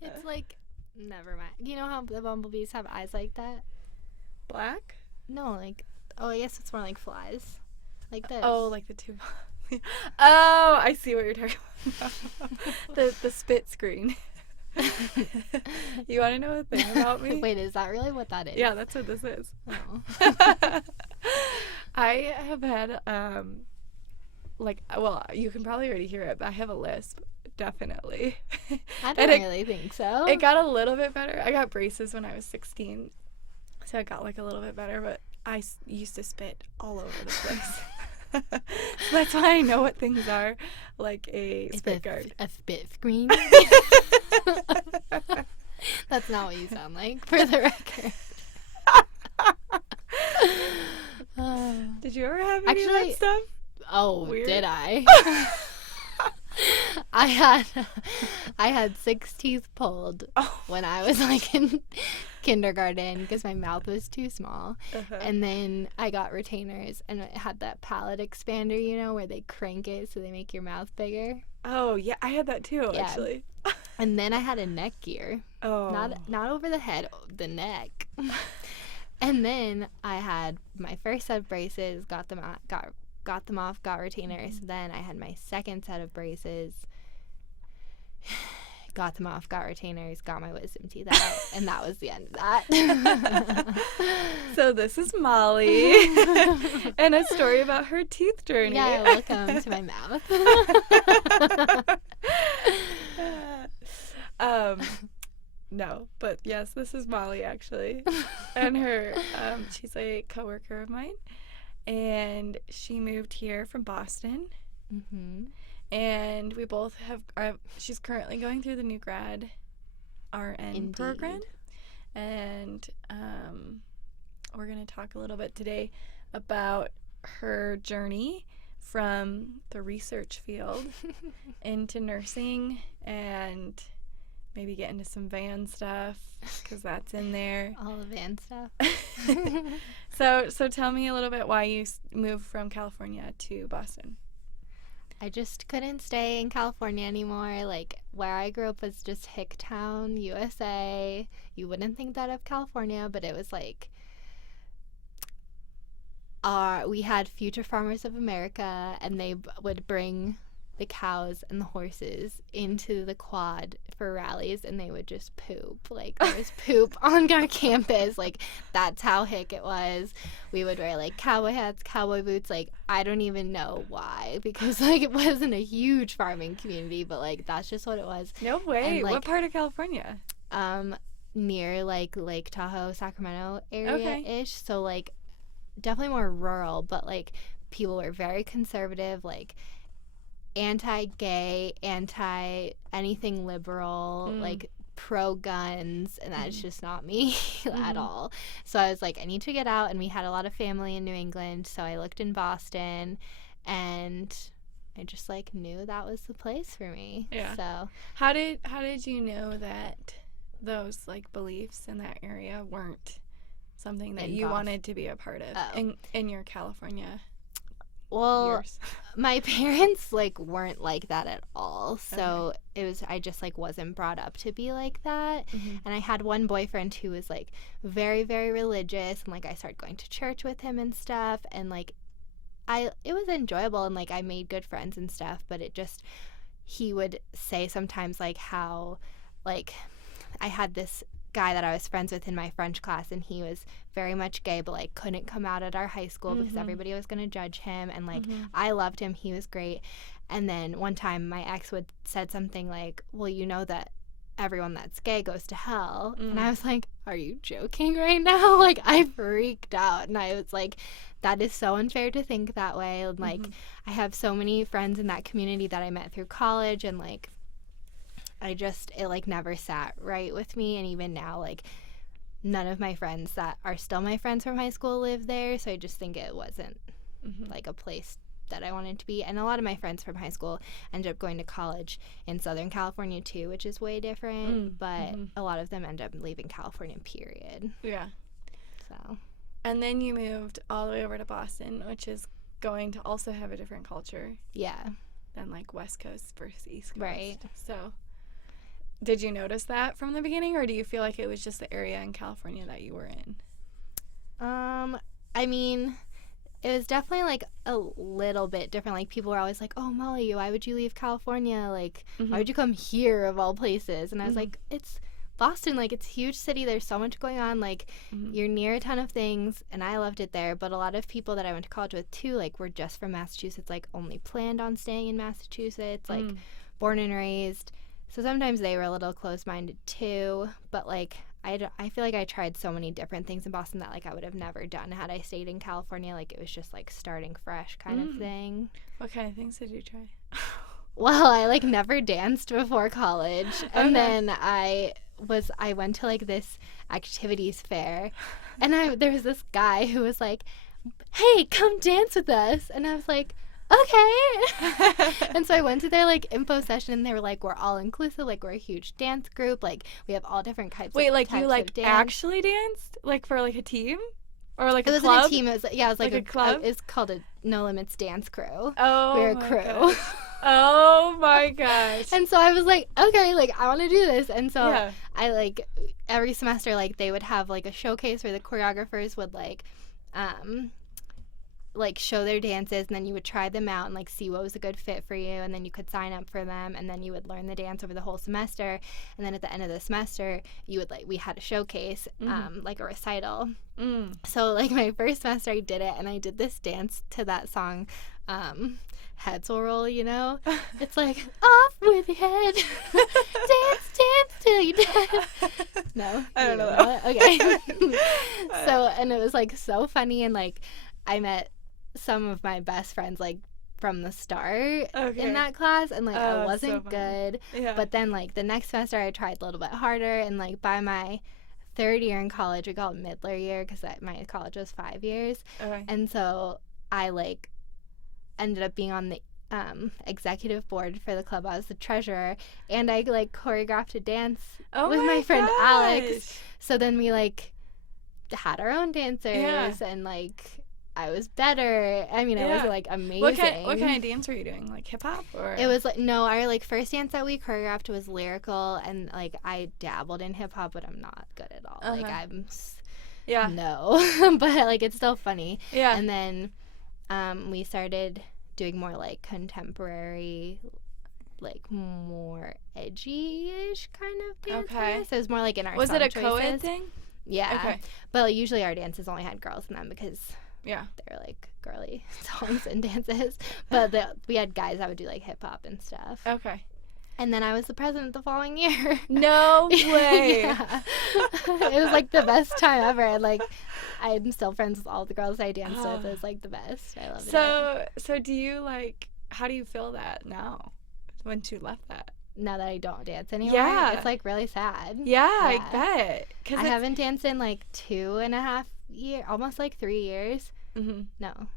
It's like, never mind. You know how the bumblebees have eyes like that? Black? No, like, I guess it's more like flies. Like this. Oh, like the two. Oh, I see what you're talking about. the spit screen. You want to know a thing about me? Wait, is that really what that is? Yeah, that's what this is. Oh. I have had, you can probably already hear it, but I have a lisp, definitely. I don't really think so. It got a little bit better. I got braces when I was 16, so it got, like, a little bit better, but I used to spit all over the place. So that's why I know what things are, like a spit guard. A spit screen? That's not what you sound like, for the record. Did you ever have any of that stuff? Oh, Weird. did I? I had 6 teeth pulled when I was like in kindergarten because my mouth was too small. And then I got retainers, and it had that palate expander, you know, where they crank it so they make your mouth bigger. Oh, yeah, I had that too, actually. And then I had a neck gear. Oh. Not over the head, the neck. And then I had my first set of braces, got them off, got retainers. Mm-hmm. Then I had my second set of braces, got them off, got retainers, got my wisdom teeth out, and that was the end of that. So this is Mollie, and a story about her teeth journey. Yeah, welcome to my mouth. No, but yes, this is Mollie, actually. And her, she's a coworker of mine. And she moved here from Boston. Mm-hmm. And we both she's currently going through the new grad RN program. And we're going to talk a little bit today about her journey from the research field into nursing, and maybe get into some van stuff, because that's in there. All the van stuff. So tell me a little bit why you moved from California to Boston. I just couldn't stay in California anymore. Like, where I grew up was just Hicktown, USA. You wouldn't think that of California, but it was like, we had Future Farmers of America, and they would bring the cows and the horses into the quad for rallies, and they would just poop. Like, there was poop on our campus. Like, that's how hick it was. We would wear like cowboy hats, cowboy boots. Like, I don't even know why, because like it wasn't a huge farming community, but like that's just what it was. No way. And, like, what part of California? Near like Lake Tahoe, Sacramento area-ish. So like definitely more rural, but like people were very conservative, like anti-gay, anti-anything liberal, like pro-guns, and that's just not me at all. So I was like, I need to get out, and we had a lot of family in New England, so I looked in Boston, and I just like knew that was the place for me. Yeah. So how did you know that those like beliefs in that area weren't something that you wanted to be a part of in your California? Well, years? My parents like weren't like that at all. So it was, I just like wasn't brought up to be like that. And I had one boyfriend who was like very, very religious, and like I started going to church with him and stuff, and like it was enjoyable, and like I made good friends and stuff, but he would say sometimes like how like I had this guy that I was friends with in my French class, and he was very much gay, but like couldn't come out at our high school because everybody was going to judge him, and like I loved him, he was great. And then one time my ex said something like, well, you know that everyone that's gay goes to hell. And I was like, are you joking right now? Like, I freaked out, and I was like, that is so unfair to think that way. And like I have so many friends in that community that I met through college, and like it like never sat right with me. And even now, like none of my friends that are still my friends from high school live there, so I just think it wasn't like a place that I wanted to be. And a lot of my friends from high school ended up going to college in Southern California too, which is way different, but a lot of them end up leaving California, period. Yeah. So. And then you moved all the way over to Boston, which is going to also have a different culture. Yeah. Than like West Coast versus East Coast. Right. So did you notice that from the beginning, or do you feel like it was just the area in California that you were in? I mean, it was definitely like a little bit different. Like, people were always like, "Oh, Molly, why would you leave California? Like, why would you come here of all places?" And I was like, "It's Boston. Like, it's a huge city. There's so much going on. Like, you're near a ton of things." And I loved it there. But a lot of people that I went to college with too, like, were just from Massachusetts. Like, only planned on staying in Massachusetts. Like, born and raised. So sometimes they were a little closed-minded too. But like, I feel like I tried so many different things in Boston that, like, I would have never done had I stayed in California. Like, it was just, like, starting fresh kind of thing. What kind of things did you try? Well, I, like, never danced before college. And then I went to, like, this activities fair. And there was this guy who was like, "Hey, come dance with us." And I was like, "Okay." And so I went to their, like, info session, and they were like, "We're all inclusive, like, we're a huge dance group, like, we have all different types Wait, of like, types you, like, of dance." actually danced? Like, for, like, a team? Or, like, It a wasn't club? a team, it was like a club? It's called a No Limits dance crew. Oh, We were a my crew. gosh. Oh, my gosh. And so I was like, okay, like, I want to do this. And so Yeah. I, like, every semester, like, they would have, like, a showcase where the choreographers would, like, show their dances, and then you would try them out and, like, see what was a good fit for you, and then you could sign up for them, and then you would learn the dance over the whole semester, and then at the end of the semester, you would, like, we had a showcase, like a recital. So, like, my first semester, I did it, and I did this dance to that song, Heads Will Roll, you know? It's like, off with your head, dance till you dead. No? I don't You know that? Okay. So, and it was, like, so funny, and, like, I met some of my best friends, like, from the start in that class, and, like, I wasn't so good. Yeah. But then, like, the next semester I tried a little bit harder, and, like, by my third year in college, we call it middler year because my college was 5 years. Okay. And so I, like, ended up being on the executive board for the club. I was the treasurer, and I, like, choreographed a dance with my friend Alex. So then we, like, had our own dancers, and, like, I was better. I mean, it was, like, amazing. What kind of dance were you doing? Like, hip-hop? Or? It was, like, no, our, like, first dance that we choreographed was lyrical, and, like, I dabbled in hip-hop, but I'm not good at all. Like, I'm no. But, like, it's still funny. Yeah. And then we started doing more, like, contemporary, like, more edgy-ish kind of dance. Okay. So it was more, like, in our Was song it a choices. co-ed thing? Yeah. Okay. But, like, usually our dances only had girls in them because Yeah. they're, like, girly songs and dances. But we had guys that would do, like, hip-hop and stuff. Okay. And then I was the president the following year. No way. Yeah. It was, like, the best time ever. And, like, I'm still friends with all the girls I danced with. It was, like, the best. I loved it. So do you, like, how do you feel that now once you left that? Now that I don't dance anymore, Yeah. it's, like, really sad. Yeah, I bet. I haven't danced in, like, 2.5 years, almost, like, 3 years. No.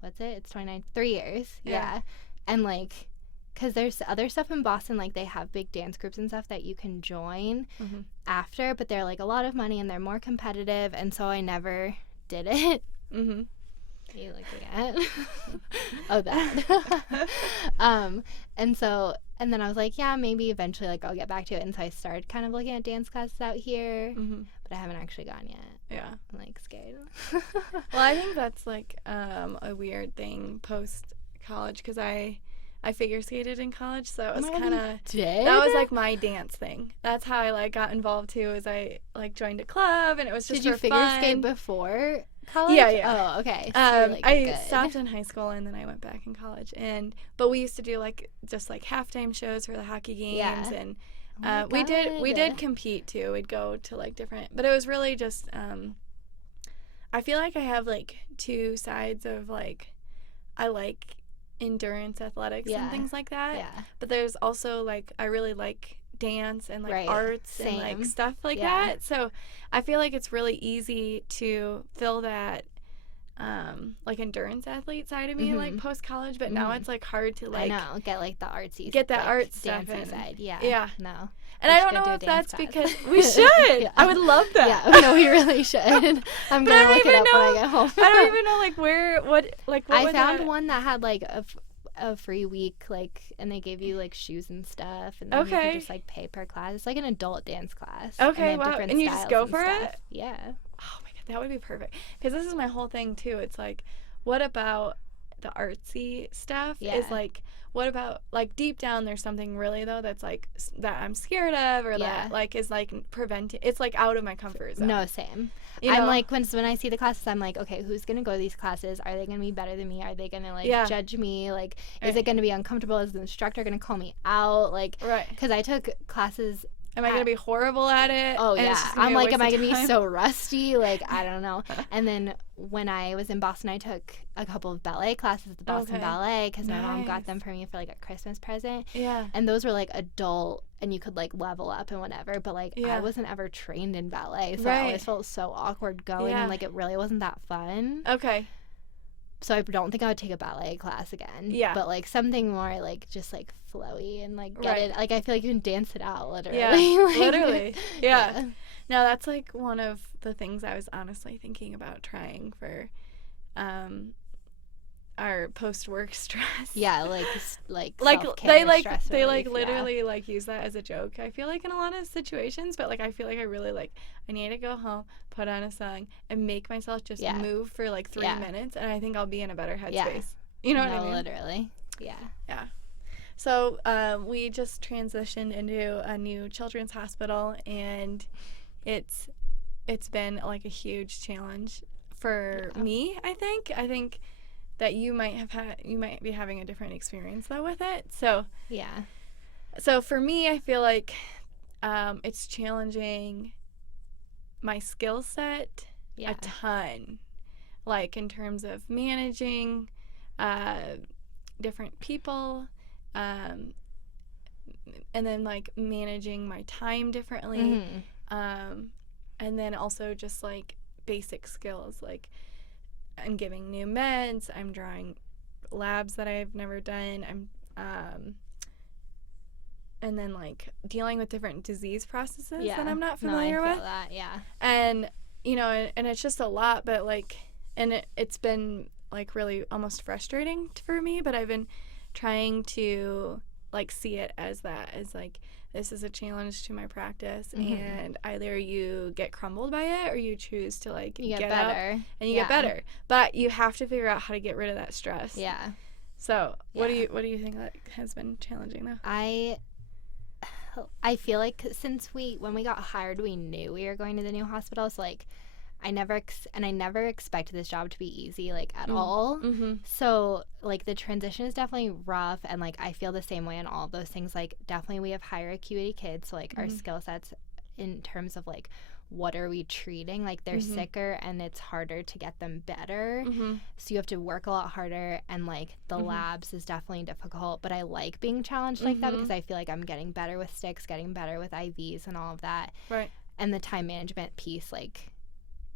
What's it? It's 29. 3 years. Yeah. And, like, because there's other stuff in Boston, like, they have big dance groups and stuff that you can join after, but they're, like, a lot of money and they're more competitive, and so I never did it. You looking at? Oh, that. And then I was like, yeah, maybe eventually, like, I'll get back to it. And so I started kind of looking at dance classes out here, but I haven't actually gone yet. Yeah. I'm, like, scared. Well, I think that's, like, a weird thing post-college because I figure skated in college, so it was kind of that was, like, my dance thing. That's how I, like, got involved too. Is I, like, joined a club, and it was just Did you figure fun. skate before college? Yeah. Oh, okay. So you're, like, I good. stopped in high school, and then I went back in college. But we used to do, like, just, like, halftime shows for the hockey games, and we did compete too. We'd go to, like, different, but it was really just I feel like I have, like, two sides of, like, I like endurance athletics and things like that. Yeah. But there's also, like, I really like dance and, like, arts and, like, stuff like that. So I feel like it's really easy to fill that like, endurance athlete side of me, like, post-college, but now it's, like, hard to, like, I know, get, like, the artsy get that like, art stuff dancing in. side. Yeah. No. And I don't know if that's because we should. I would love that. Yeah, no, we really should. I'm gonna look it up when I get home. I don't even know, like, what I was found that? one that had, like, a free week, like, and they gave you like shoes and stuff, and then you could just like pay per class. It's like an adult dance class. Okay, wow. And you just go for it? Yeah. Oh my god, that would be perfect. Because this is my whole thing too. It's like, what about the artsy stuff? Yeah. Is like, what about, like, deep down there's something really though that's like that I'm scared of, or that like is like preventing, it's like out of my comfort zone. No, same. You know? I'm like, when I see the classes, I'm like, okay, who's gonna go to these classes? Are they gonna be better than me? Are they gonna like judge me? Like, is it gonna be uncomfortable? Is the instructor gonna call me out? Like, because I took classes. Am I gonna be horrible at it? Oh yeah, I'm like, am I gonna be so rusty? Like, I don't know. And then when I was in Boston, I took a couple of ballet classes at the Boston Ballet because my mom got them for me for like a Christmas present. Yeah. And those were like adult, and you could like level up and whatever. But like, I wasn't ever trained in ballet, so I always felt so awkward going, and like it really wasn't that fun. Okay. So I don't think I would take a ballet class again. Yeah. But like something more like just like flowy and like get it. Like I feel like you can dance it out literally. Yeah. Like, literally. Yeah. No, that's like one of the things I was honestly thinking about trying for our post-work stress. Yeah, like they like literally like use that as a joke. I feel like in a lot of situations, but like I feel like I really like I need to go home, put on a song, and make myself just move for like 3 minutes, and I think I'll be in a better headspace. Yeah. You know what I mean? Literally. Yeah. Yeah. So we just transitioned into a new children's hospital, and it's been like a huge challenge for me. I think that you might be having a different experience though with it. So yeah. So for me, I feel like it's challenging my skill set a ton, like in terms of managing different people, and then like managing my time differently, and then also just like basic skills, like I'm giving new meds, I'm drawing labs that I've never done, and then like dealing with different disease processes that I'm not familiar with. That, yeah. And you know, and it's just a lot, but like, and it's been like really almost frustrating for me, but I've been trying to like see it as like this is a challenge to my practice, and either you get crumbled by it or you choose to like get better out and you get better, but you have to figure out how to get rid of that stress. Yeah. So what do you think like has been challenging though? I feel like since when we got hired, we knew we were going to the new hospital, so like I never expected this job to be easy, like, at all. So, like, the transition is definitely rough, and, like, I feel the same way on all of those things. Like, definitely we have higher acuity kids, so, like, our skill sets in terms of, like, what are we treating? Like, they're sicker, and it's harder to get them better. So you have to work a lot harder, and, like, the labs is definitely difficult. But I like being challenged like that because I feel like I'm getting better with sticks, getting better with IVs and all of that. Right. And the time management piece, like,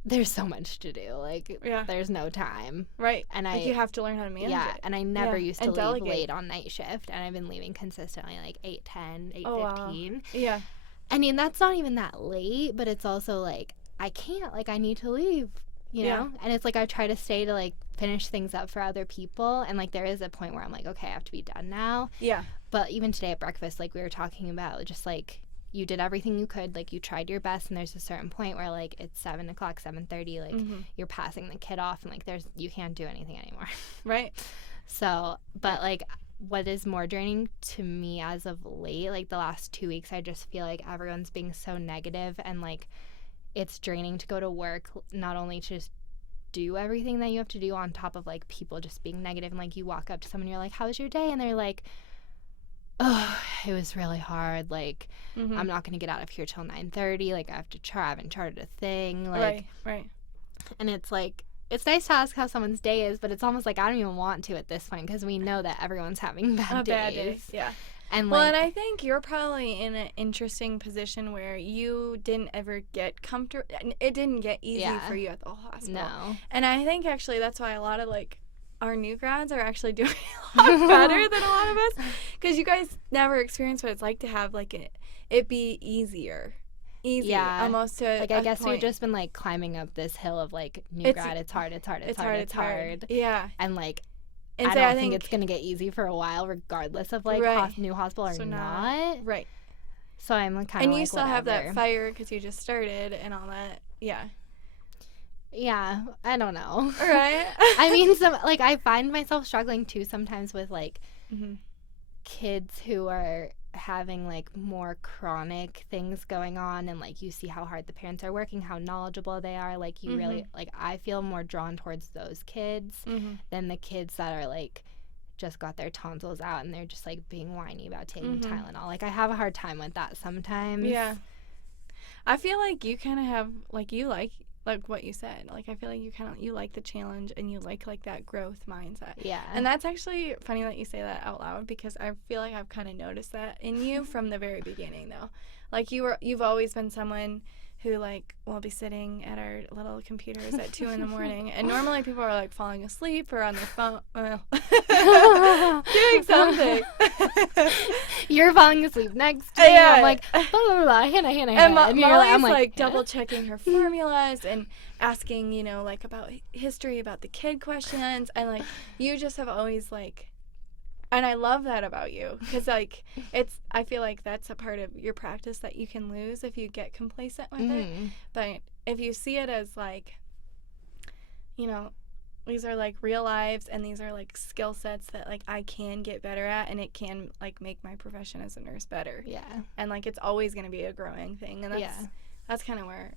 there's so much to do. Like, there's no time. Right. And like you have to learn how to manage it. And I never used to leave late on night shift. And I've been leaving consistently, like, 8:10, 8:15. Oh, wow. Yeah. I mean, that's not even that late, but it's also, like, I can't. Like, I need to leave, you know? And it's, like, I try to stay to, like, finish things up for other people. And, like, there is a point where I'm like, okay, I have to be done now. Yeah. But even today at breakfast, like, we were talking about just, like, you did everything you could, like, you tried your best, and there's a certain point where, like, it's 7 o'clock, 7:30, like, you're passing the kid off, and, like, you can't do anything anymore. Right. So, but, like, what is more draining to me as of late, like, the last 2 weeks, I just feel like everyone's being so negative, and, like, it's draining to go to work, not only to just do everything that you have to do on top of, like, people just being negative, and, like, you walk up to someone, and you're like, how was your day? And they're like, oh, it was really hard. Like, I'm not going to get out of here till 9:30. Like, I haven't charted a thing. Like, right. And it's like, it's nice to ask how someone's day is, but it's almost like I don't even want to at this point because we know that everyone's having bad days. Yeah. And well, and I think you're probably in an interesting position where you didn't ever get comfortable. It didn't get easy for you at the hospital. No. And I think actually that's why a lot of, like, our new grads are actually doing a lot better than a lot of us, because you guys never experienced what it's like to have, like, it be easier, almost to, like, I guess we've just been, like, climbing up this hill of, like, new grad, it's hard. Yeah. And, like, And I so don't think it's going to get easy for a while, regardless of, like, right. new hospital or So not. Right. So I'm kind of like, and you still have whatever. that fire because you just started and all that. Yeah. Yeah, I don't know. Right. I mean, I find myself struggling, too, sometimes with, like, kids who are having, like, more chronic things going on, and, like, you see how hard the parents are working, how knowledgeable they are. Like, you really, like, I feel more drawn towards those kids than the kids that are, like, just got their tonsils out and they're just, like, being whiny about taking Tylenol. Like, I have a hard time with that sometimes. Yeah. I feel like you kind of have, like, you like what you said. Like, I feel like you like the challenge and you like that growth mindset. Yeah. And that's actually funny that you say that out loud because I feel like I've kind of noticed that in you from the very beginning, though. Like, you've always been someone who, like, will be sitting at our little computers at 2 a.m. and normally people are, like, falling asleep or on their phone, doing something. You're falling asleep next to me. Yeah. I'm like, blah, blah, blah, Hannah. And Molly's, I'm like double checking her formulas and asking, you know, like, about history, about the kid questions, and, like, you just have always, like, and I love that about you because, like, I feel like that's a part of your practice that you can lose if you get complacent with it. But if you see it as, like, you know, these are, like, real lives and these are, like, skill sets that, like, I can get better at and it can, like, make my profession as a nurse better. Yeah. And, like, it's always going to be a growing thing. And that's kind of where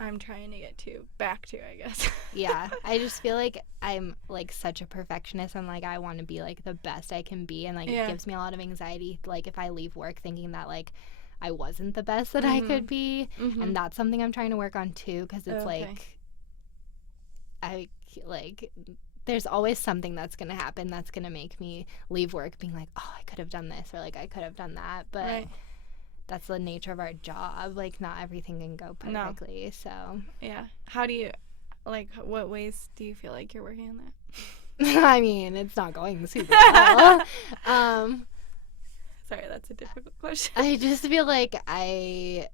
I'm trying to get back to, I guess. Yeah. I just feel like I'm, like, such a perfectionist and, like, I want to be, like, the best I can be. And, like, it gives me a lot of anxiety, like, if I leave work thinking that, like, I wasn't the best that I could be. And that's something I'm trying to work on, too, because it's, there's always something that's going to happen that's going to make me leave work being like, oh, I could have done this or, like, I could have done that. But that's the nature of our job. Like, not everything can go perfectly. No. So, yeah. How do you, like, what ways do you feel like you're working on that? I mean, it's not going super well. Sorry, that's a difficult question. I just feel like I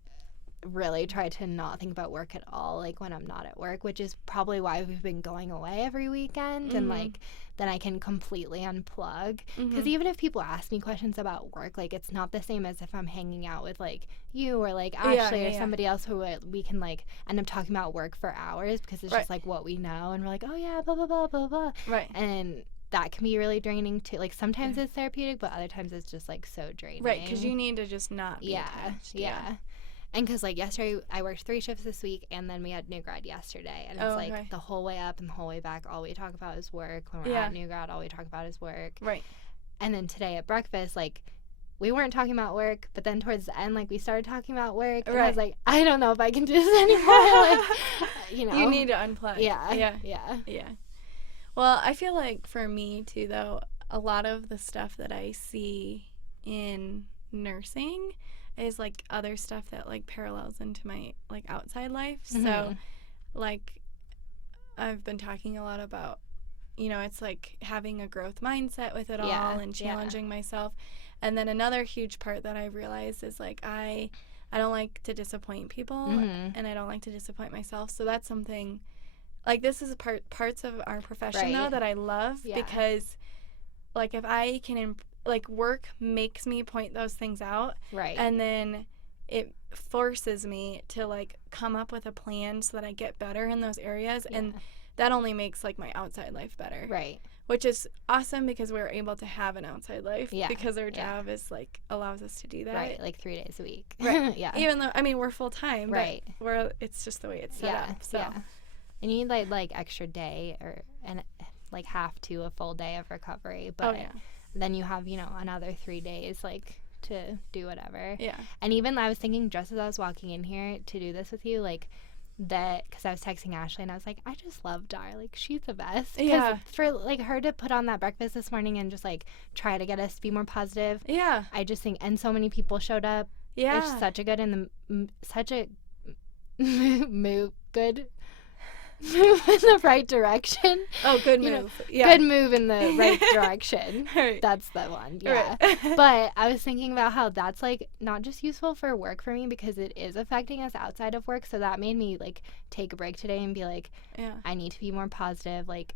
really try to not think about work at all, like, when I'm not at work, which is probably why we've been going away every weekend and, like, then I can completely unplug. Because even if people ask me questions about work, like, it's not the same as if I'm hanging out with, like, you or, like, Ashley or somebody else who we can, like, end up talking about work for hours because it's just, like, what we know. And we're like, oh, yeah, blah, blah, blah, blah, blah. Right. And that can be really draining, too. Like, sometimes it's therapeutic, but other times it's just, like, so draining. Right, because you need to just not be attached. Yeah. And because, like, yesterday, I worked 3 shifts this week, and then we had New Grad yesterday. And it's, like, the whole way up and the whole way back, all we talk about is work. When we're at New Grad, all we talk about is work. Right. And then today at breakfast, like, we weren't talking about work, but then towards the end, like, we started talking about work. And I was like, I don't know if I can do this anymore. Like, you know. You need to unplug. Yeah. Well, I feel like for me, too, though, a lot of the stuff that I see in nursing is, like, other stuff that, like, parallels into my, like, outside life. So, like, I've been talking a lot about, you know, it's, like, having a growth mindset with it all and challenging myself. And then another huge part that I realized is, like, I don't like to disappoint people and I don't like to disappoint myself. So that's something, like, this is parts of our profession, though, that I love because, like, if I can like, work makes me point those things out. Right. And then it forces me to, like, come up with a plan so that I get better in those areas. Yeah. And that only makes, like, my outside life better. Right. Which is awesome because we're able to have an outside life. Yeah. Because our job is, like, allows us to do that. Right. Like 3 days a week. Right. Yeah. Even though, I mean, we're full time. Right. But it's just the way it's set up. So. Yeah. And you need, like extra day like half to a full day of recovery. But then you have, you know, another 3 days, like, to do whatever. Yeah. And even I was thinking just as I was walking in here to do this with you, like, that, because I was texting Ashley and I was like, I just love Dar. Like, she's the best. Yeah. For, like, her to put on that breakfast this morning and just, like, try to get us to be more positive. Yeah. I just think, and so many people showed up. Yeah. It's such a good, such a move in the right direction. Oh, good move. You know, good move in the right direction. Right. That's the one. Yeah. Right. But I was thinking about how that's, like, not just useful for work for me because it is affecting us outside of work. So that made me, like, take a break today and be like, I need to be more positive. Like,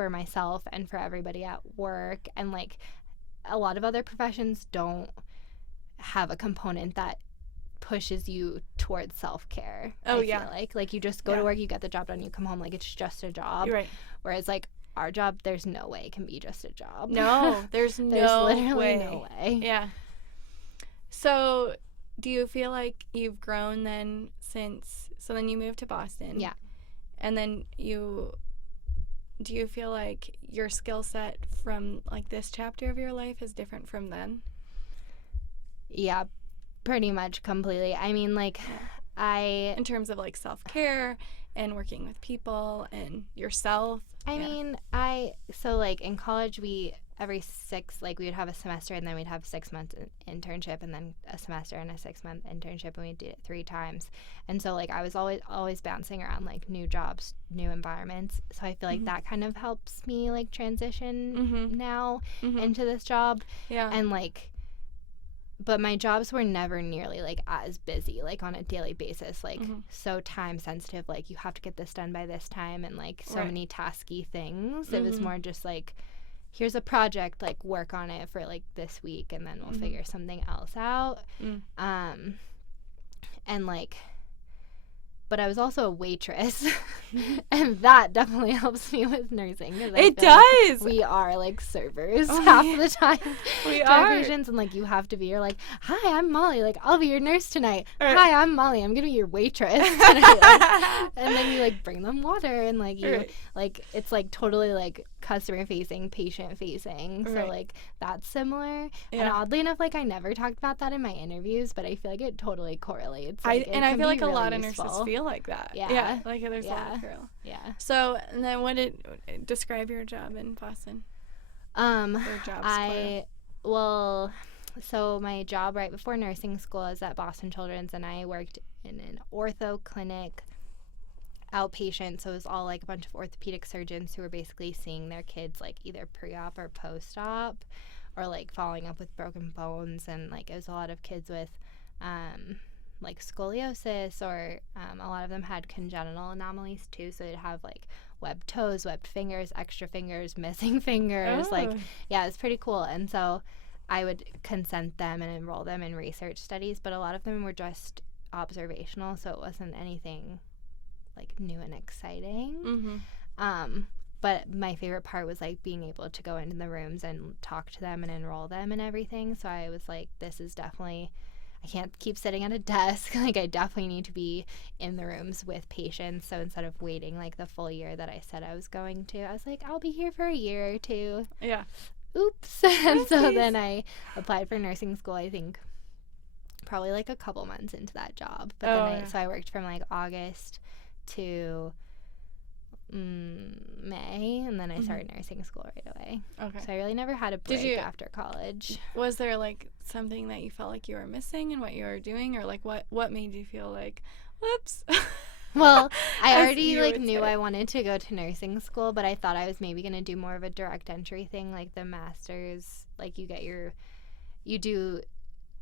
for myself and for everybody at work. And like a lot of other professions don't have a component that pushes you towards self-care. Oh, I yeah. feel like you just go to work, you get the job done, you come home, like it's just a job. You're right. Whereas like our job, there's no way it can be just a job. No, there's literally way. no way. Yeah. So do you feel like you've grown then then you moved to Boston? Yeah. And then do you feel like your skill set from like this chapter of your life is different from then? Yeah, pretty much completely. I mean, like, in terms of like self-care and working with people and yourself. I mean, so like in college we would have a semester and then we'd have 6 months internship and then a semester and a 6-month internship, and we did it 3 times. And so like I was always bouncing around like new jobs, new environments. So I feel like that kind of helps me like transition now into this job. Yeah. And like, but my jobs were never nearly like as busy, like on a daily basis, like so time sensitive, like you have to get this done by this time, and like so many tasky things. It was more just like, here's a project, like work on it for like this week and then we'll figure something else out. And like, but I was also a waitress, and that definitely helps me with nursing. It does. Like we are like servers half the time. We are patients, and like you have to be. You're like, hi, I'm Molly. Like I'll be your nurse tonight. Right. Hi, I'm Molly. I'm gonna be your waitress tonight. Like, and then you like bring them water, and like you like it's like totally like customer facing, patient facing. So like that's similar. And oddly enough, like I never talked about that in my interviews, but I feel like it totally correlates. Like, I feel like really a lot useful. of nurses feel like that. Yeah. Like there's a lot of girl. Yeah. So and then describe your job in Boston? Or jobs, so my job right before nursing school is at Boston Children's, and I worked in an ortho clinic, outpatient. So it was all like a bunch of orthopedic surgeons who were basically seeing their kids like either pre-op or post-op, or like following up with broken bones. And like it was a lot of kids with like scoliosis, or a lot of them had congenital anomalies too. So they'd have like webbed toes, webbed fingers, extra fingers, missing fingers. Like, yeah, it's pretty cool. And so I would consent them and enroll them in research studies, but a lot of them were just observational, so it wasn't anything like new and exciting. But my favorite part was like being able to go into the rooms and talk to them and enroll them and everything. So I was like, this is definitely, I can't keep sitting at a desk. Like I definitely need to be in the rooms with patients. So instead of waiting like the full year that I said I was going to, I was like, I'll be here for a year or two. Yeah. Oops. And so then I applied for nursing school, I think probably like a couple months into that job. But so I worked from like August to May, and then I started nursing school right away. Okay. So I really never had a break after college. Was there like something that you felt like you were missing in what you were doing, or like what made you feel like, whoops? Well, I already like knew I wanted to go to nursing school, but I thought I was maybe going to do more of a direct entry thing, like the master's, like you do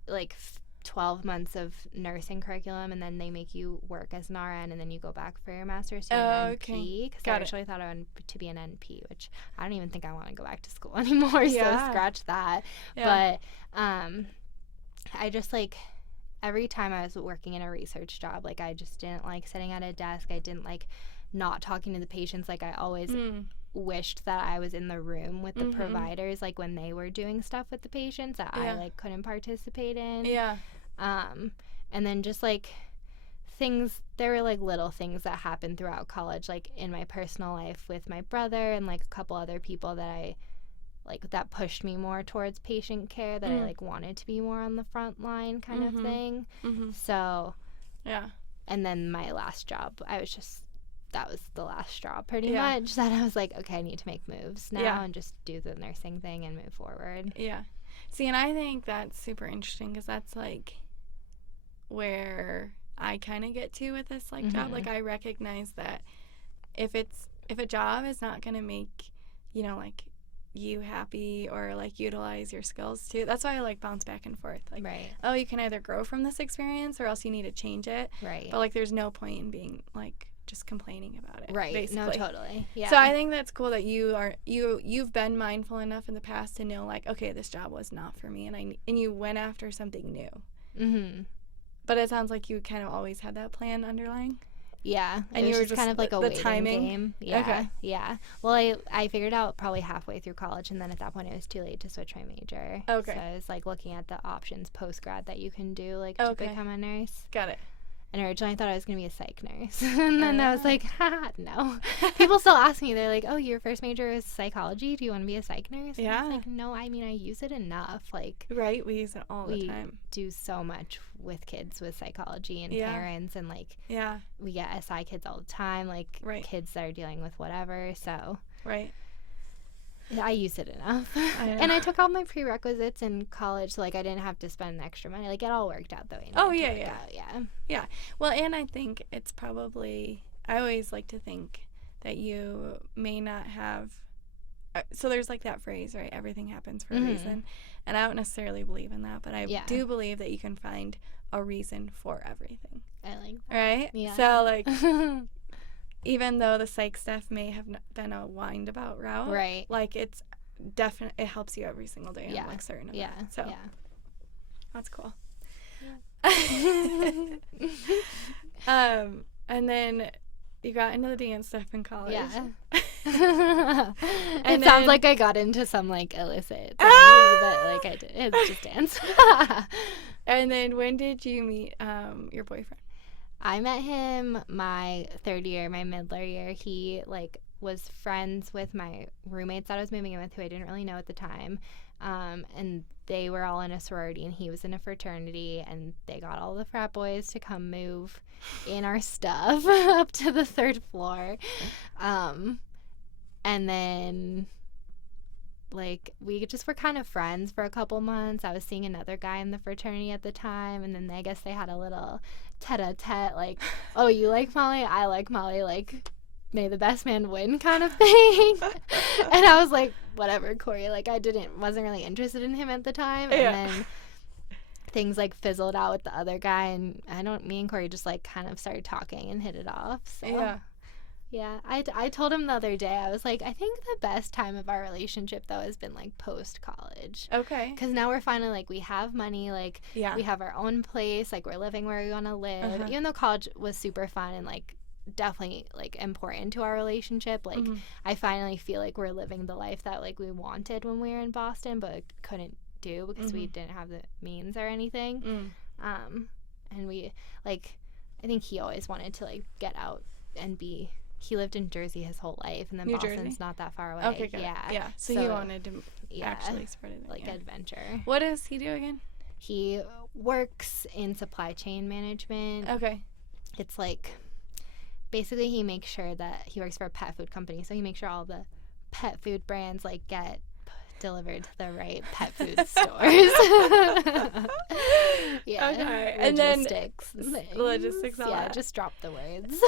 like 12 months of nursing curriculum, and then they make you work as an RN, and then you go back for your master's to an NP, because I actually thought I wanted to be an NP, which I don't even think I want to go back to school anymore, so scratch that. But I just like, every time I was working in a research job, like I just didn't like sitting at a desk. I didn't like not talking to the patients. Like I always wished that I was in the room with the providers, like when they were doing stuff with the patients that I like couldn't participate in. And then just like things, there were like little things that happened throughout college, like in my personal life with my brother and like a couple other people that I like, that pushed me more towards patient care, that I like wanted to be more on the front line kind of thing. So and then my last job, that was the last straw pretty much, that I was like, okay, I need to make moves now and just do the nursing thing and move forward. See, and I think that's super interesting, because that's like where I kind of get to with this like job. Like I recognize that if a job is not going to make, you know, like you happy or like utilize your skills too, that's why I like bounce back and forth, like you can either grow from this experience or else you need to change it, but like there's no point in being like just complaining about it. Right. Basically. No, totally. Yeah. So I think that's cool that you've been mindful enough in the past to know, like, okay, this job was not for me, and you went after something new. Mm-hmm. But it sounds like you kind of always had that plan underlying. Yeah, and it you was were just kind of like a the waiting timing game. Yeah, okay. Yeah. Well, I figured out probably halfway through college, and then at that point it was too late to switch my major. Okay. So I was like looking at the options post grad that you can do, like to become a nurse. Got it. And originally I thought I was going to be a psych nurse. And then I was like, no. People still ask me, they're like, oh, your first major is psychology. Do you want to be a psych nurse? Yeah. And I was like, no, I mean, I use it enough. Like, right. We use it all the time. We do so much with kids with psychology and parents. And, like, we get SI kids all the time, like, kids that are dealing with whatever. So, I use it enough. And I took all my prerequisites in college, so, like, I didn't have to spend extra money. Like, it all worked out the way it needed to work out. Yeah. Well, and I think it's probably, I always like to think that you may not have, so there's, like, that phrase, right? Everything happens for a reason. And I don't necessarily believe in that, but I do believe that you can find a reason for everything. I like that. Right? Yeah. So, like, even though the psych stuff may have been a wind-about route, right? Like, it's definitely, it helps you every single day. I'm, like, certain of that. So, that's cool. And then you got into the dance stuff in college. It sounds like I got into some, like, illicit thing, but, like, I did. It's just dance. And then when did you meet your boyfriend? I met him my third year, my middler year. He, like, was friends with my roommates that I was moving in with, who I didn't really know at the time. And they were all in a sorority, and he was in a fraternity, and they got all the frat boys to come move in our stuff up to the third floor. And then, like, we just were kind of friends for a couple months. I was seeing another guy in the fraternity at the time, and then I guess they had a little tete-a-tete, like, oh, you like Mollie? I like Mollie, like, may the best man win kind of thing. And I was like, whatever, Corey. Like, I wasn't really interested in him at the time. And then things, like, fizzled out with the other guy, and me and Corey just, like, kind of started talking and hit it off. So. Yeah, I told him the other day, I was like, I think the best time of our relationship, though, has been, like, post-college. Okay. Because now we're finally, like, we have money, like, we have our own place, like, we're living where we want to live. Even though college was super fun and, like, definitely, like, important to our relationship, like, I finally feel like we're living the life that, like, we wanted when we were in Boston, but couldn't do because we didn't have the means or anything. And we, like, I think he always wanted to, like, get out and he lived in Jersey his whole life, and then Boston's not that far away. Okay, good. Yeah. So he wanted to actually spread it, like, adventure. What does he do again? He works in supply chain management. Okay. It's like, basically he makes sure that he works for a pet food company, so he makes sure all the pet food brands, like, get delivered to the right pet food stores. Okay. Logistics. And then logistics. All that. Just drop the words.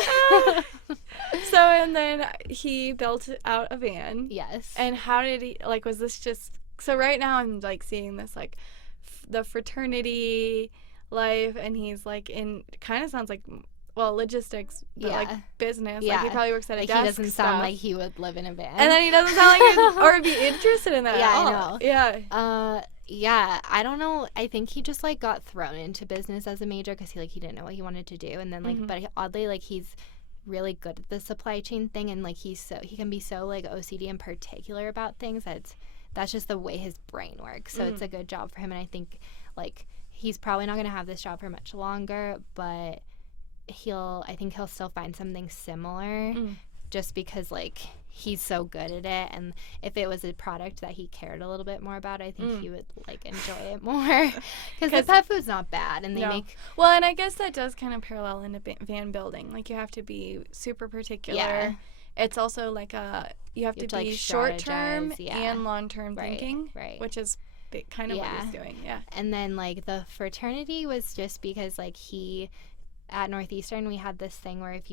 So, and then he built out a van. Yes. And how did he, like, was this just, so right now I'm, like, seeing this, like, the fraternity life, and he's, like, in, kind of sounds like, well, logistics, but, like, business. Like, he probably works at a desk. He doesn't sound like he would live in a van. And then he doesn't sound like or be interested in that at all. I know. Yeah. I don't know. I think he just, like, got thrown into business as a major because he didn't know what he wanted to do. And then, like, but oddly, like, he's really good at the supply chain thing, and, like, he can be so, like, OCD and particular about things that's just the way his brain works. So it's a good job for him. And I think, like, he's probably not going to have this job for much longer, but I think he'll still find something similar just because, like, he's so good at it. And if it was a product that he cared a little bit more about, I think he would, like, enjoy it more. Because the pet food's not bad, and they make... Well, and I guess that does kind of parallel into van building. Like, you have to be super particular. Yeah. It's also, like, you have to be, like, short-term and long-term thinking, which is kind of what he's doing. Yeah. And then, like, the fraternity was just because, like, at Northeastern, we had this thing where if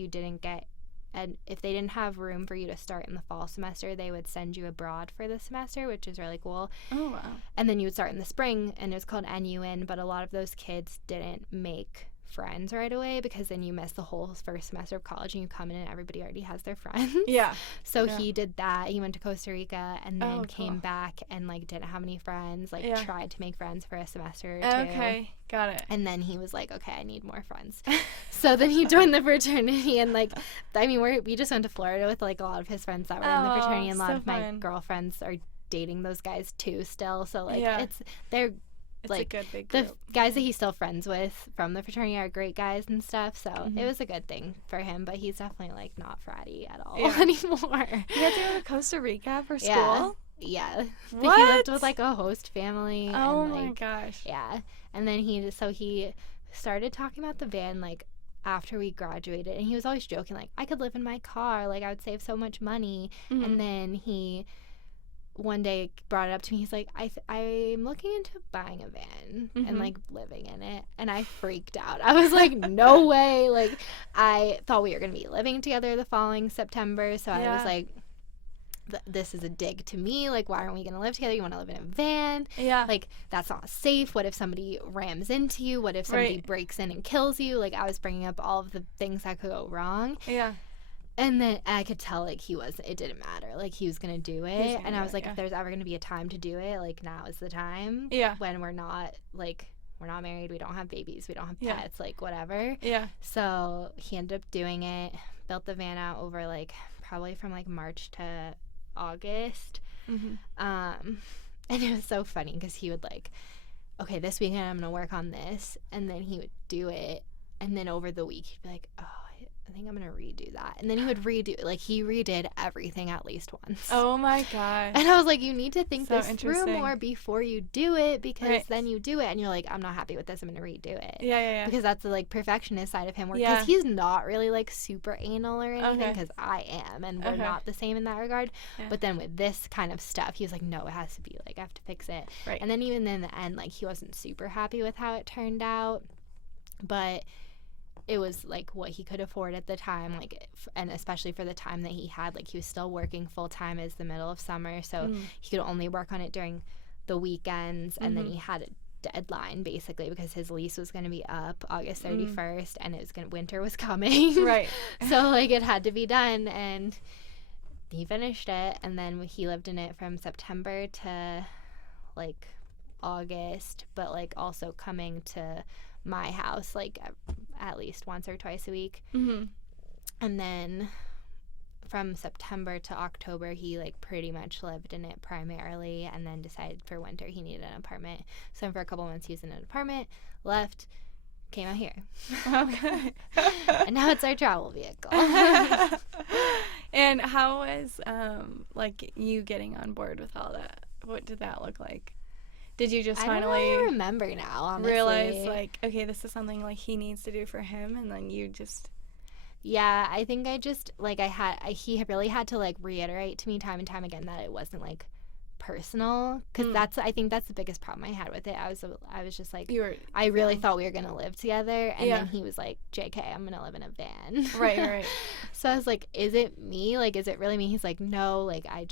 they didn't have room for you to start in the fall semester, they would send you abroad for the semester, which is really cool. Oh, wow. And then you would start in the spring, and it was called NUN, but a lot of those kids didn't make friends right away, because then you miss the whole first semester of college and you come in and everybody already has their friends. Yeah. So he did that. He went to Costa Rica and then came cool. back and like didn't have any friends, like tried to make friends for a semester or two. Okay, got it. And then he was like, okay, I need more friends. So then he joined the fraternity, and like, I mean, we just went to Florida with like a lot of his friends that were in the fraternity, and a lot of my girlfriends are dating those guys too still. So like they're like a good big group. The guys that he's still friends with from the fraternity are great guys and stuff, so it was a good thing for him, but he's definitely like not fratty at all anymore. You had to go to Costa Rica for school? Yeah. What? He lived with like a host family. Oh and, my like, gosh. Yeah. And then he started talking about the van like after we graduated, and he was always joking like, I could live in my car, like I would save so much money. And then he one day brought it up to me. He's like, I'm looking into buying a van and like living in it. And I freaked out. I was like, no way. Like, I thought we were gonna be living together the following September, so I was like, this is a dig to me. Like, why aren't we gonna live together? You want to live in a van? Like, that's not safe. What if somebody rams into you? What if somebody breaks in and kills you? Like, I was bringing up all of the things that could go wrong. And then I could tell, like, it didn't matter. Like, he was going to do it. And I was like, if there's ever going to be a time to do it, like, now is the time. When we're not married, we don't have babies, we don't have pets, like, whatever. So he ended up doing it, built the van out over, like, probably from, like, March to August. And it was so funny because he would, like, okay, this weekend I'm going to work on this. And then he would do it. And then over the week, he'd be like, oh, I think I'm going to redo that. And then he would redo, like, he redid everything at least once. Oh my gosh. And I was like, you need to think this through more before you do it, because then you do it and you're like, I'm not happy with this, I'm going to redo it. Because that's the, like, perfectionist side of him. Because he's not really, like, super anal or anything, because I am, and we're not the same in that regard. But then with this kind of stuff, he was like, no, it has to be, like, I have to fix it. And then even in the end, like, he wasn't super happy with how it turned out. But it was like what he could afford at the time, like, and especially for the time that he had, like, he was still working full time as the middle of summer, so he could only work on it during the weekends. And then he had a deadline basically because his lease was going to be up August 31st, and winter was coming. So like it had to be done, and he finished it, and then he lived in it from September to like August, but like also coming to my house like at least once or twice a week. And then from September to October he like pretty much lived in it primarily, and then decided for winter he needed an apartment, so for a couple months he was in an apartment, left, came out here. Okay. And now it's our travel vehicle. And how was like you getting on board with all that? What did that look like? Did you just finally I don't really remember now, honestly. realize, like, okay, this is something, like, he needs to do for him, and then you just... Yeah, I think I just, like, he really had to, like, reiterate to me time and time again that it wasn't, like, personal, because I think that's the biggest problem I had with it. I was just like, I really thought we were gonna live together, and then he was like, JK, I'm gonna live in a van. Right. So I was like, is it me? Like, is it really me? He's like, no, like, I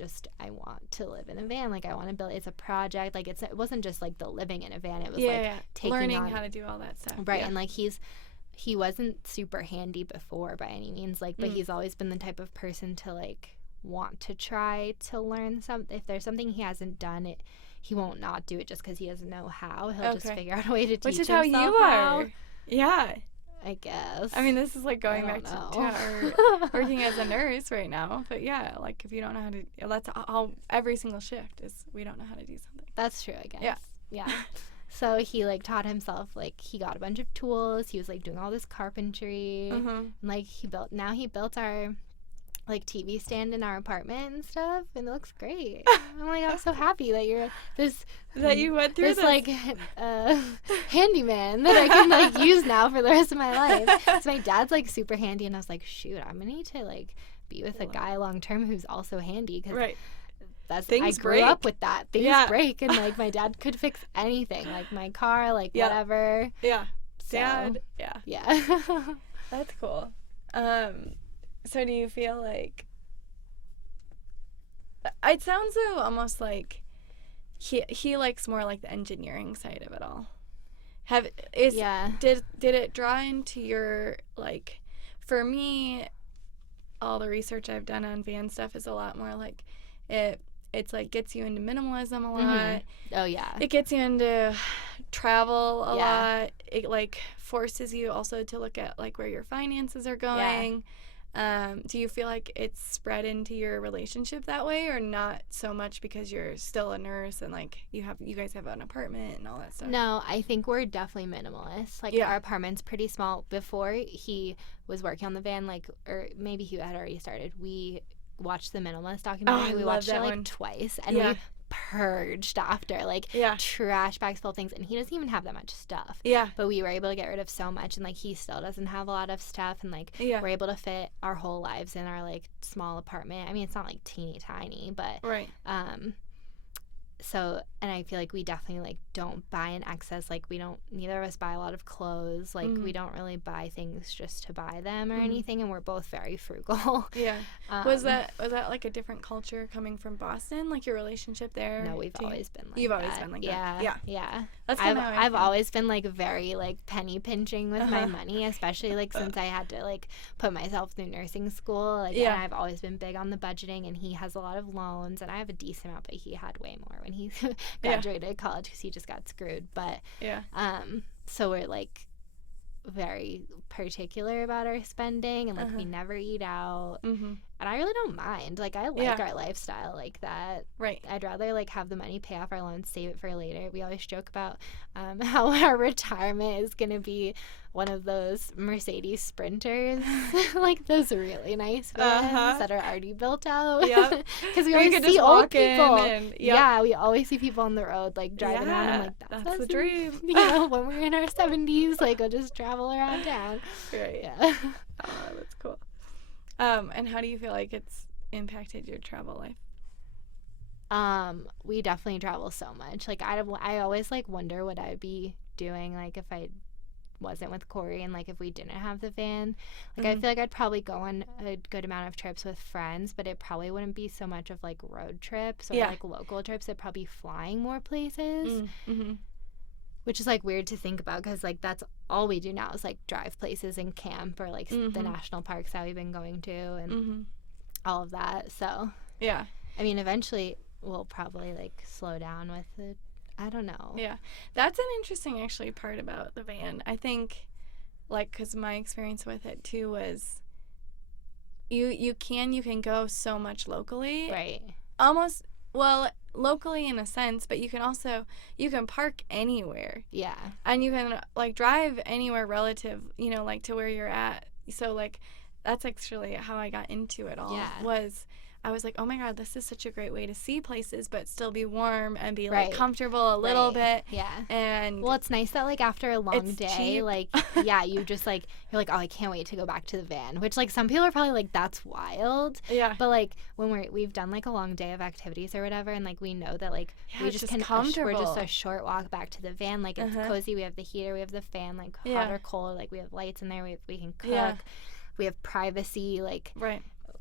want to live in a van. Like, I want to build, it's a project. Like, it wasn't just like the living in a van. It was taking learning how to do all that stuff. Right. And like he wasn't super handy before by any means, like, but he's always been the type of person to like want to try to learn something. If there's something he hasn't done, he won't not do it just because he doesn't know how. He'll just figure out a way to teach himself. Which is how you are. Yeah, I guess. I mean, this is like going back to our working as a nurse right now. But yeah, like if you don't know how to, that's all. Every single shift is we don't know how to do something. That's true, I guess. Yeah. So he like taught himself, like he got a bunch of tools. He was like doing all this carpentry. And, like he built our like TV stand in our apartment and stuff, and it looks great. I'm like, I'm so happy that you're that you went through this like handyman that I can like use now for the rest of my life. So my dad's like super handy, and I was like, shoot, I'm gonna need to like be with a guy long term who's also handy, because that's things I grew up with that. Things break, and like my dad could fix anything, like my car, like whatever. So, Dad. Yeah. That's cool. So do you feel like it sounds though almost like he likes more like the engineering side of it all, Did it draw into your, like, for me, all the research I've done on van stuff is a lot more like it's like gets you into minimalism a lot. Oh yeah. It gets you into travel a lot. It like forces you also to look at like where your finances are going. Do you feel like it's spread into your relationship that way, or not so much because you're still a nurse and like you guys have an apartment and all that stuff? No, I think we're definitely minimalist. Like our apartment's pretty small. Before he was working on the van, like, or maybe he had already started, we watched the Minimalist documentary. We watched it like twice, and we purged after, like, trash bags full of things, and he doesn't even have that much stuff. But we were able to get rid of so much, and like he still doesn't have a lot of stuff, and like we're able to fit our whole lives in our like small apartment. I mean, it's not like teeny tiny, but so, and I feel like we definitely like don't buy in excess. Like neither of us buy a lot of clothes. Like we don't really buy things just to buy them or anything, and we're both very frugal. Was that like a different culture coming from Boston? Like your relationship there? No, we've always been like You've that. always been like that. Yeah. That's I've always been like very like penny pinching with my money, especially like since I had to like put myself through nursing school. Like, and I've always been big on the budgeting, and he has a lot of loans, and I have a decent amount, but he had way more when he graduated college because he just got screwed. But so we're like very particular about our spending, and like we never eat out, and I really don't mind. Like I like our lifestyle like that. I'd rather like have the money, pay off our loans, save it for later. We always joke about how our retirement is gonna be one of those Mercedes Sprinters, like those really nice vans that are already built out. Because we always see old people. We always see people on the road like driving around. I'm like, that's the dream. You know, when we're in our 70s, like we'll just travel around town. Oh, that's cool. And how do you feel like it's impacted your travel life? We definitely travel so much. Like I always like wonder what I'd be doing like if I wasn't with Corey, and like if we didn't have the van. Like I feel like I'd probably go on a good amount of trips with friends, but it probably wouldn't be so much of like road trips or like local trips. It'd probably be flying more places. Which is like weird to think about, because like that's all we do now is like drive places and camp, or like the national parks that we've been going to, and all of that. So I mean, eventually we'll probably like slow down with it. I don't know. That's an interesting actually part about the van. I think like because my experience with it too was you can go so much locally, almost, well, locally in a sense, but you can park anywhere, and you can like drive anywhere relative, you know, like to where you're at. So like that's actually how I got into it all. I was like, oh my God, this is such a great way to see places but still be warm and be like comfortable a little bit. And well, it's nice that like after a long day, cheap. Like you just like, you're like, oh, I can't wait to go back to the van, which like some people are probably like, that's wild. But like when we've done like a long day of activities or whatever, and like we know that like we just can we're just a short walk back to the van, like it's cozy, we have the heater, we have the fan, like hot or cold, like we have lights in there, we can cook, we have privacy, like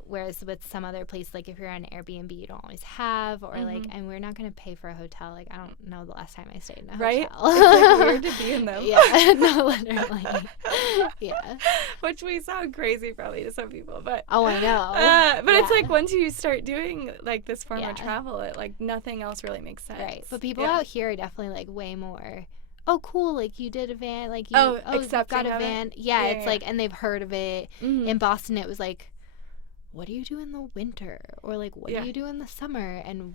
whereas with some other place, like if you're on Airbnb, you don't always have, or like, and we're not going to pay for a hotel. Like I don't know the last time I stayed in a hotel. It's like weird to be in them. No, literally. Which we sound crazy probably to some people, but oh, I know. But it's like once you start doing like this form of travel, it like nothing else really makes sense. But people out here are definitely like way more, oh cool, like you did a van, like you you've got a van. It's like, and they've heard of it. In Boston it was like, what do you do in the winter, or like what do you do in the summer, and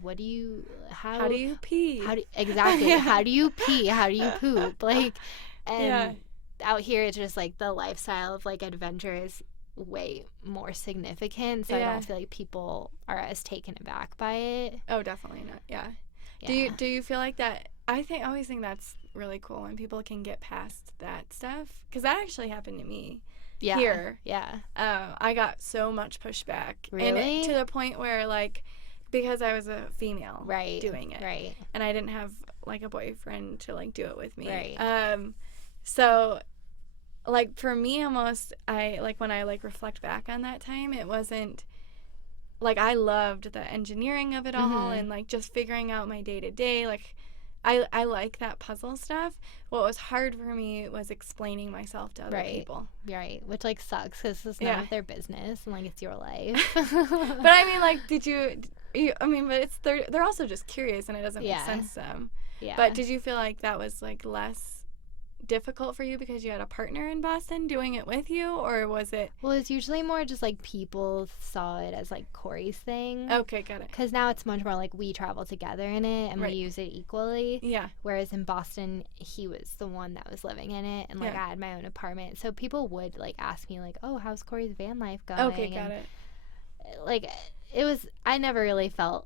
how do you pee, exactly how do you pee, how do you poop, like, and out here it's just like the lifestyle of like adventure is way more significant, so I don't feel like people are as taken aback by it. Oh, definitely not. Do you feel like that? I always think that's really cool when people can get past that stuff, because that actually happened to me. Here. I got so much pushback. Really? And to the point where, like, because I was a female doing it. And I didn't have, like, a boyfriend to, like, do it with me. So, like, for me, almost, when I, like, reflect back on that time, it wasn't, like, I loved the engineering of it all and, like, just figuring out my day-to-day. Like, I like that puzzle stuff. What was hard for me was explaining myself to other people. Right, which, like, sucks because it's none of their business and, like, it's your life. But, I mean, like, but it's they're also just curious and it doesn't make sense to them. Yeah. But did you feel like that was, like, less difficult for you because you had a partner in Boston doing it with you, or was it? Well, it's usually more just, like, people saw it as, like, Corey's thing. Okay, got it. Because now it's much more like we travel together in it and we use it equally. Yeah. Whereas in Boston, he was the one that was living in it, and, like, I had my own apartment. So people would, like, ask me, like, oh, how's Corey's van life going? Okay, got it. Like, I never really felt,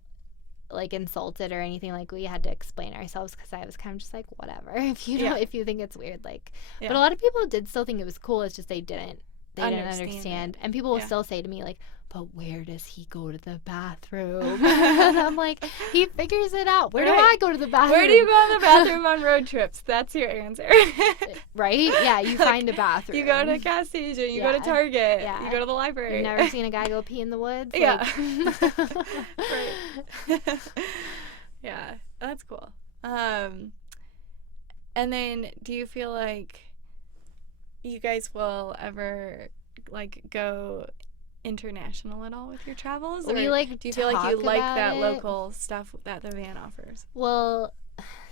like, insulted or anything. Like, we had to explain ourselves because I was kind of just like, whatever, if you know, if you think it's weird, like, but a lot of people did still think it was cool. It's just they didn't understand. And people will still say to me, like, but where does he go to the bathroom? And I'm like, he figures it out. Where do I go to the bathroom? Where do you go to the bathroom on road trips? That's your answer. Right? Yeah, you find a bathroom. You go to a gas station. You go to Target. Yeah. You go to the library. You've never seen a guy go pee in the woods? Yeah. Right. Yeah, that's cool. And then do you feel like you guys will ever, like, go international at all with your travels? Or we, like, do you feel like you like that local stuff that the van offers? Well,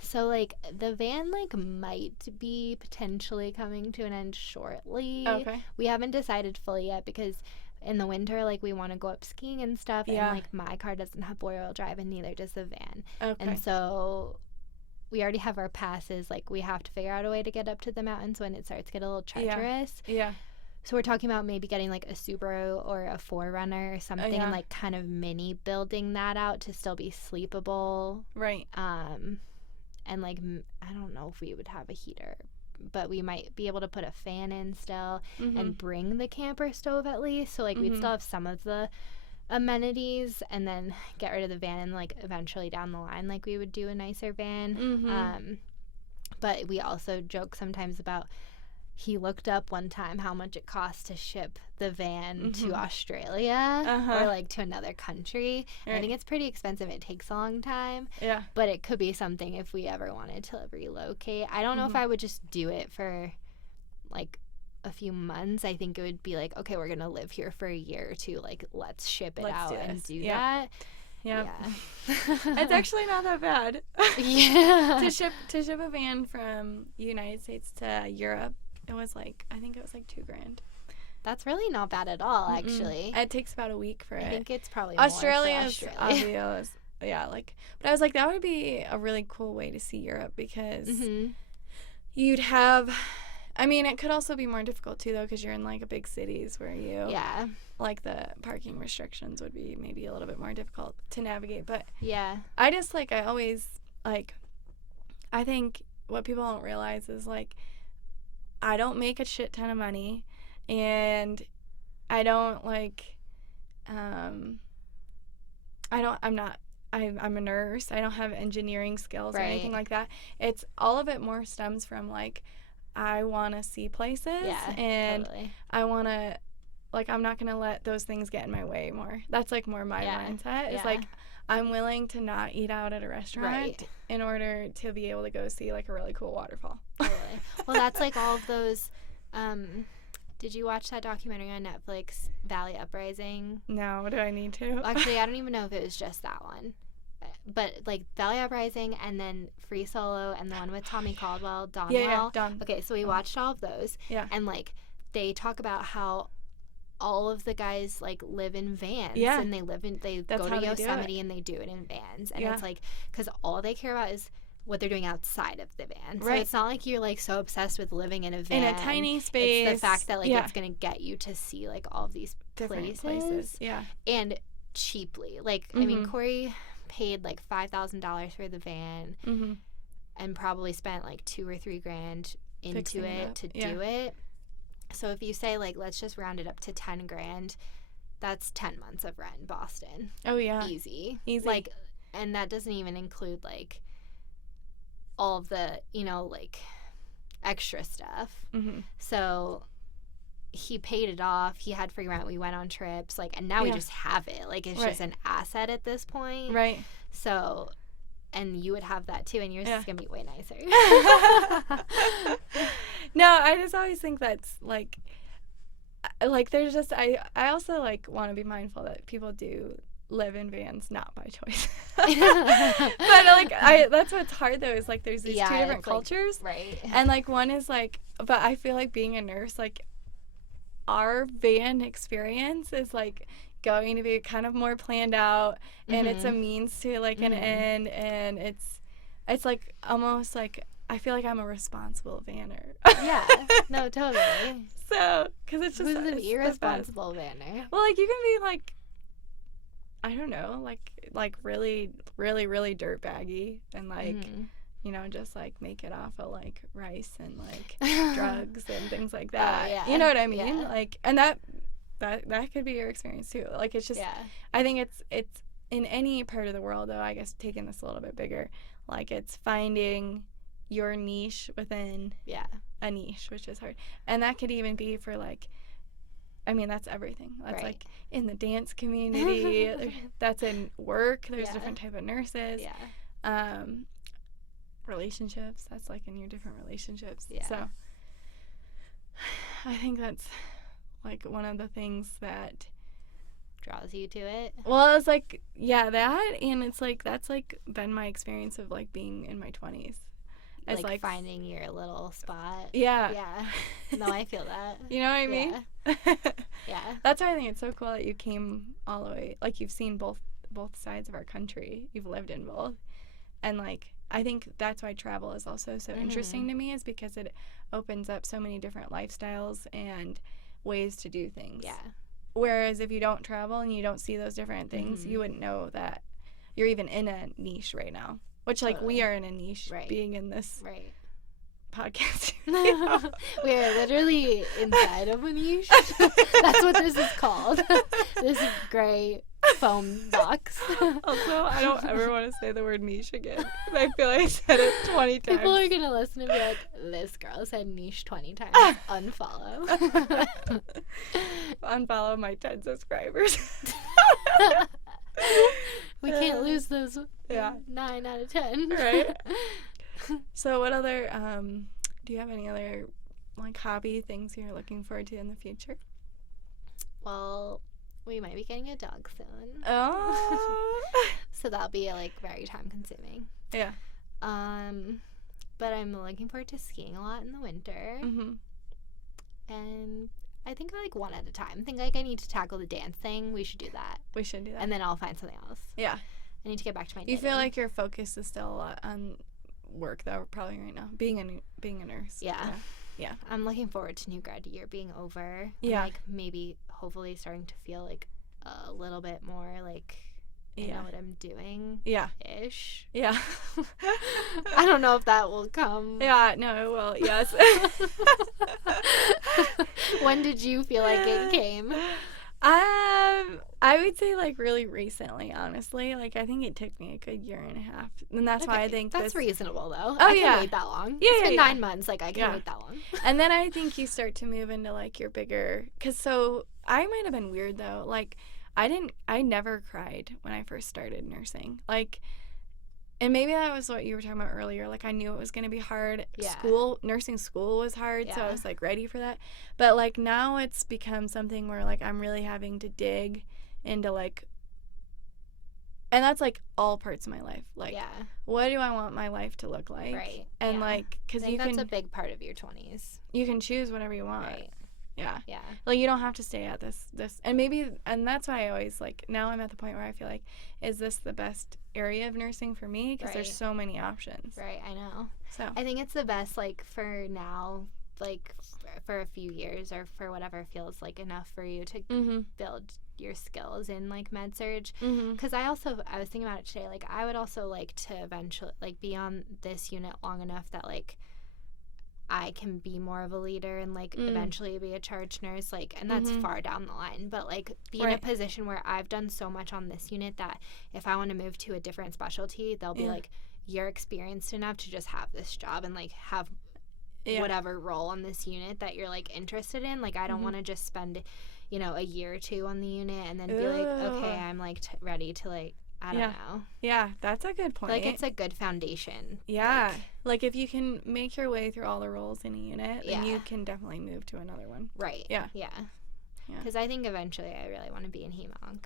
so, like, the van, like, might be potentially coming to an end shortly. Okay. We haven't decided fully yet because in the winter, like, we want to go up skiing and stuff. Yeah. And, like, my car doesn't have four-wheel drive and neither does the van. Okay. And so we already have our passes. Like, we have to figure out a way to get up to the mountains when it starts to get a little treacherous. Yeah. So we're talking about maybe getting, like, a Subaru or a 4Runner or something and, like, kind of mini building that out to still be sleepable. Right. And, like, I don't know if we would have a heater, but we might be able to put a fan in still and bring the camper stove at least. So, like, we'd still have some of the amenities and then get rid of the van and, like, eventually down the line, like, we would do a nicer van. But we also joke sometimes about he looked up one time how much it costs to ship the van to Australia or, like, to another country. Right. I think it's pretty expensive. It takes a long time. Yeah. But it could be something if we ever wanted to relocate. I don't know if I would just do it for, like, a few months. I think it would be like, okay, we're going to live here for a year or two. Like, let's ship it out and do that. Yeah. It's actually not that bad. Yeah. To ship a van from United States to Europe, it was like, I think it was like $2,000. That's really not bad at all, actually. It takes about a week for it. I think it's probably Australia more is obvious. Yeah, like, but I was like, that would be a really cool way to see Europe because you'd have, I mean, it could also be more difficult too, though, because you're in, like, big cities where you, like, the parking restrictions would be maybe a little bit more difficult to navigate. But I just, like, I always, like, I think what people don't realize is, like, I don't make a shit ton of money, and I don't, like, I'm a nurse. I don't have engineering skills or anything like that. It's all of it more stems from, like, I want to see places and I want to, like, I'm not going to let those things get in my way more. That's, like, more my mindset. It's like, I'm willing to not eat out at a restaurant in order to be able to go see, like, a really cool waterfall. Totally. Well, that's like all of those, did you watch that documentary on Netflix, Valley Uprising? No, do I need to? Actually, I don't even know if it was just that one. But, like, Valley Uprising and then Free Solo and the one with Tommy Caldwell, Donwell. Yeah, Don. Okay, so we watched all of those. Yeah. And, like, they talk about how all of the guys, like, live in vans. Yeah. And they go to Yosemite and they do it in vans. And it's, like, because all they care about is what they're doing outside of the van. So it's not like you're, like, so obsessed with living in a van. In a tiny space. It's the fact that, like, it's going to get you to see, like, all of these different places. Yeah. And cheaply. Like, I mean, Corey paid, like, $5,000 for the van and probably spent, like, $2,000 or $3,000 into it to do it. So if you say, like, let's just round it up to $10,000, that's 10 months of rent in Boston. Oh, yeah. Easy. Like, and that doesn't even include, like, all of the, you know, like, extra stuff. So he paid it off. He had free rent. We went on trips. Like, and now we just have it. Like, it's just an asset at this point. Right. So and you would have that too, and yours is gonna be way nicer. No, I just always think that's like there's just I also like want to be mindful that people do live in vans not by choice. But like that's what's hard though, is like there's these two different cultures, like, right? And like one is like, but I feel like being a nurse, like our van experience is like going to be kind of more planned out, and it's a means to like an end, and it's like almost like I feel like I'm a responsible vanner. Yeah, no, totally. So, because it's just who's an irresponsible vanner? Well, like you can be like, I don't know, like really, really, really dirtbaggy, and like, you know, just like make it off of like rice and like drugs and things like that. Yeah. You know what I mean? Yeah. Like, and that could be your experience too. Like, it's just, I think it's in any part of the world though, I guess taking this a little bit bigger, like it's finding your niche within a niche, which is hard. And that could even be for like, I mean, that's everything. That's like in the dance community, that's in work, there's different type of nurses. Relationships, that's like in your different relationships. So I think that's like one of the things that draws you to it. Well, it's like, that, and it's like that's like been my experience of like being in my 20s. It's like finding your little spot. Yeah. No, I feel that. You know what I mean? Yeah. That's why I think it's so cool that you came all the way, like you've seen both sides of our country. You've lived in both. And like I think that's why travel is also so interesting to me, is because it opens up so many different lifestyles and ways to do things. Yeah. Whereas if you don't travel and you don't see those different things, you wouldn't know that you're even in a niche right now. Which, like, we are in a niche being in this podcast. You know? We are literally inside of a niche. That's what this is called. This gray foam box. Also, I don't ever want to say the word niche again. I feel like I said it 20 times. People are going to listen and be like, this girl said niche 20 times. Unfollow. Unfollow my 10 subscribers. We can't lose those 9 out of 10. Right. So what other, do you have any other, like, hobby things you're looking forward to in the future? Well, we might be getting a dog soon. Oh. So that'll be, like, very time consuming. Yeah. But I'm looking forward to skiing a lot in the winter. And I think like one at a time. I think like I need to tackle the dance thing. We should do that. And then I'll find something else. Yeah. I need to get back to my knitting. You feel like your focus is still a lot on work though, probably right now. Being a nurse. Yeah. I'm looking forward to new grad year being over. Yeah. And like maybe hopefully starting to feel like a little bit more like I know what I'm doing. Yeah. Ish. Yeah. I don't know if that will come. Yeah, no, it will, yes. When did you feel like it came? I would say like really recently, honestly. Like I think it took me a good year and a half. And that's why I think that's reasonable though. Oh, I can wait that long. It's been 9 months, like I can wait that long. And then I think you start to move into like your bigger, cuz so I might have been weird though. Like I never cried when I first started nursing. Like, and maybe that was what you were talking about earlier. Like, I knew it was going to be hard. Yeah. Nursing school was hard, so I was, like, ready for that. But, like, now it's become something where, like, I'm really having to dig into, like, and that's, like, all parts of my life. Like, what do I want my life to look like? Right. And, like, because you can. That's a big part of your 20s. You can choose whatever you want. Right. Yeah. Yeah. Like, you don't have to stay at this, and that's why I always, like, now I'm at the point where I feel like, is this the best area of nursing for me? Because there's so many options. Right, I know. So. I think it's the best, like, for now, like, for a few years or for whatever feels, like, enough for you to build your skills in, like, med-surg. Because I was thinking about it today, like, I would also like to eventually, like, be on this unit long enough that, like, I can be more of a leader and, like, eventually be a charge nurse, like, and that's far down the line, but, like, be in a position where I've done so much on this unit that if I want to move to a different specialty, they'll be like, you're experienced enough to just have this job and, like, have whatever role on this unit that you're, like, interested in. Like, I don't want to just spend, you know, a year or two on the unit and then be like, okay, I'm, like, ready to, like, I don't know. Yeah, that's a good point. Like, it's a good foundation. Yeah. Like, if you can make your way through all the roles in a unit, then you can definitely move to another one. Right. Yeah. Yeah. Because I think eventually I really want to be in HEMONC.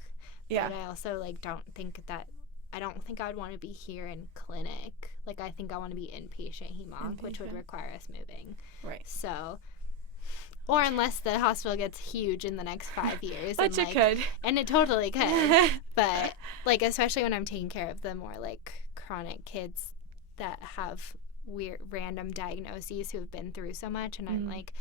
Yeah. But I also, like, I don't think I would want to be here in clinic. Like, I think I want to be inpatient HEMONC, which would require us moving. Right. So, or unless the hospital gets huge in the next 5 years. Which it could. And it totally could. But, like, especially when I'm taking care of the more, like, chronic kids that have weird, random diagnoses who have been through so much. And I'm, like,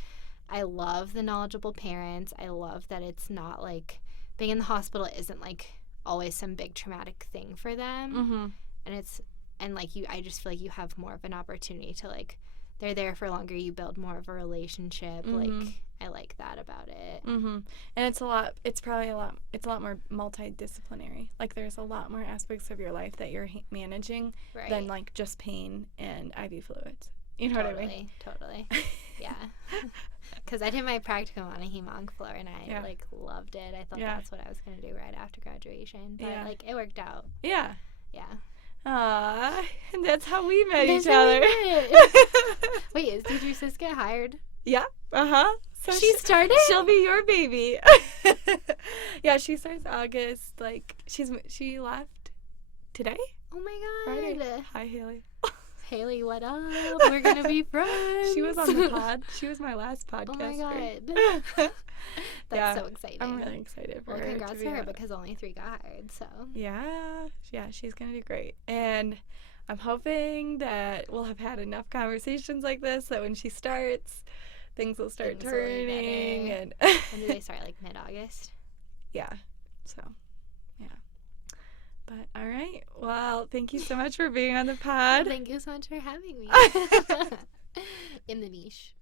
I love the knowledgeable parents. I love that it's not, like, being in the hospital isn't, like, always some big traumatic thing for them. And I just feel like you have more of an opportunity to, like, they're there for longer, you build more of a relationship. Like, I like that about it. And it's a lot more multidisciplinary. Like, there's a lot more aspects of your life that you're managing than, like, just pain and IV fluids. You know what I mean? Totally. Yeah. Because I did my practicum on a HEMONC floor, and I, like, loved it. I thought that's what I was going to do right after graduation. But, like, it worked out. Yeah. Yeah. Aww. And that's how we met each other. Wait, did your sis get hired? Yeah. Uh-huh. So she started? She'll be your baby. Yeah, she starts August. Like, she left today? Oh, my God. Friday. Hi, Haley. Haley, what up? We're going to be friends. She was on the pod. She was my last podcast. Oh, my God. That's so exciting. I'm really excited for her. Congrats to her because only 3 got hired, so. Yeah, she's going to do great. And I'm hoping that we'll have had enough conversations like this that when she starts, things will start turning. And when do they start, like mid-August? Yeah, so. But, all right. Well, thank you so much for being on the pod. Thank you so much for having me. In the niche.